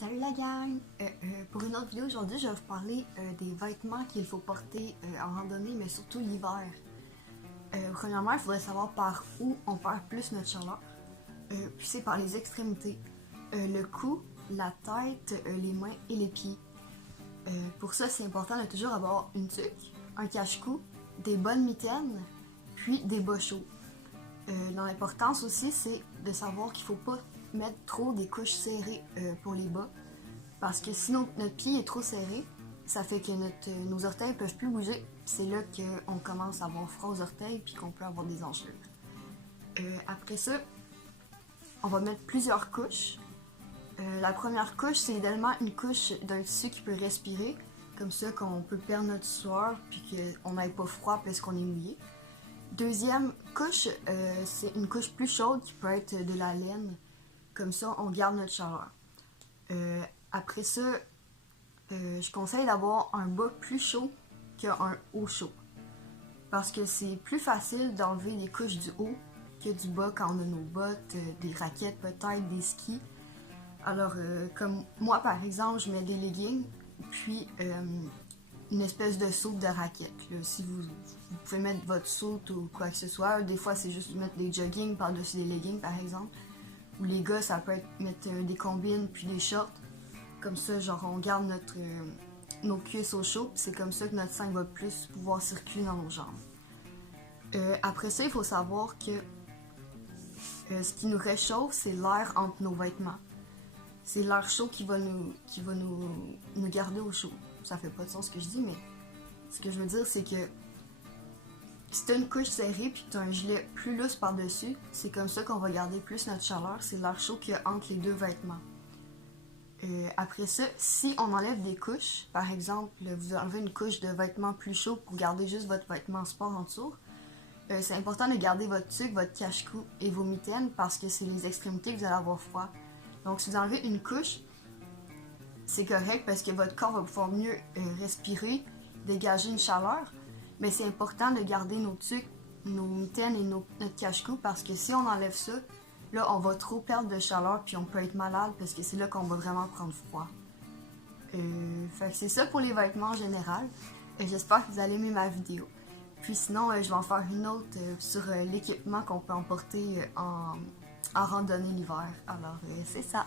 Salut la gang! Pour une autre vidéo aujourd'hui, je vais vous parler des vêtements qu'il faut porter en randonnée, mais surtout l'hiver. Premièrement, il faudrait savoir par où on perd plus notre chaleur. Puis c'est par les extrémités. Le cou, la tête, les mains et les pieds. Pour ça, c'est important de toujours avoir une tuque, un cache-cou, des bonnes mitaines, puis des bas chauds. Dans l'importance aussi, c'est de savoir qu'il ne faut pas mettre trop des couches serrées pour les bas, parce que sinon notre pied est trop serré, ça fait que nos orteils ne peuvent plus bouger. C'est là qu'on commence à avoir froid aux orteils puis qu'on peut avoir des engelures. Après ça, on va mettre plusieurs couches. La première couche, c'est idéalement une couche d'un tissu qui peut respirer, comme ça qu'on peut perdre notre sueur puis qu'on n'aille pas froid parce qu'on est mouillé. Deuxième couche, c'est une couche plus chaude qui peut être de la laine. Comme ça, on garde notre chaleur. Après ça, je conseille d'avoir un bas plus chaud qu'un haut chaud. Parce que c'est plus facile d'enlever les couches du haut que du bas quand on a nos bottes, des raquettes peut-être, des skis. Alors, comme moi par exemple, je mets des leggings, puis une espèce de saute de raquette. Là. Si vous pouvez mettre votre saute ou quoi que ce soit, des fois c'est juste mettre des joggings par-dessus des leggings par exemple. Ou les gars, ça peut être mettre des combines puis des shorts. Comme ça, genre on garde nos cuisses au chaud, c'est comme ça que notre sang va plus pouvoir circuler dans nos jambes. Après ça, il faut savoir que ce qui nous réchauffe, c'est l'air entre nos vêtements. C'est l'air chaud qui va nous garder au chaud. Ça fait pas de sens ce que je dis, mais ce que je veux dire, c'est que si t'as une couche serrée puis que t'as un gilet plus lousse par-dessus, c'est comme ça qu'on va garder plus notre chaleur. C'est l'air chaud qu'il y a entre les deux vêtements. Après ça, si on enlève des couches, par exemple, vous enlevez une couche de vêtements plus chauds pour garder juste votre vêtement sport en dessous, c'est important de garder votre tuque, votre cache-cou et vos mitaines parce que c'est les extrémités que vous allez avoir froid. Donc si vous enlevez une couche, c'est correct parce que votre corps va pouvoir mieux respirer, dégager une chaleur. Mais c'est important de garder nos tuques, nos mitaines et notre cache-cou parce que si on enlève ça, là on va trop perdre de chaleur puis on peut être malade parce que c'est là qu'on va vraiment prendre froid. Fait que c'est ça pour les vêtements en général. J'espère que vous allez aimer ma vidéo. Puis sinon, je vais en faire une autre sur l'équipement qu'on peut emporter en randonnée l'hiver. Alors c'est ça.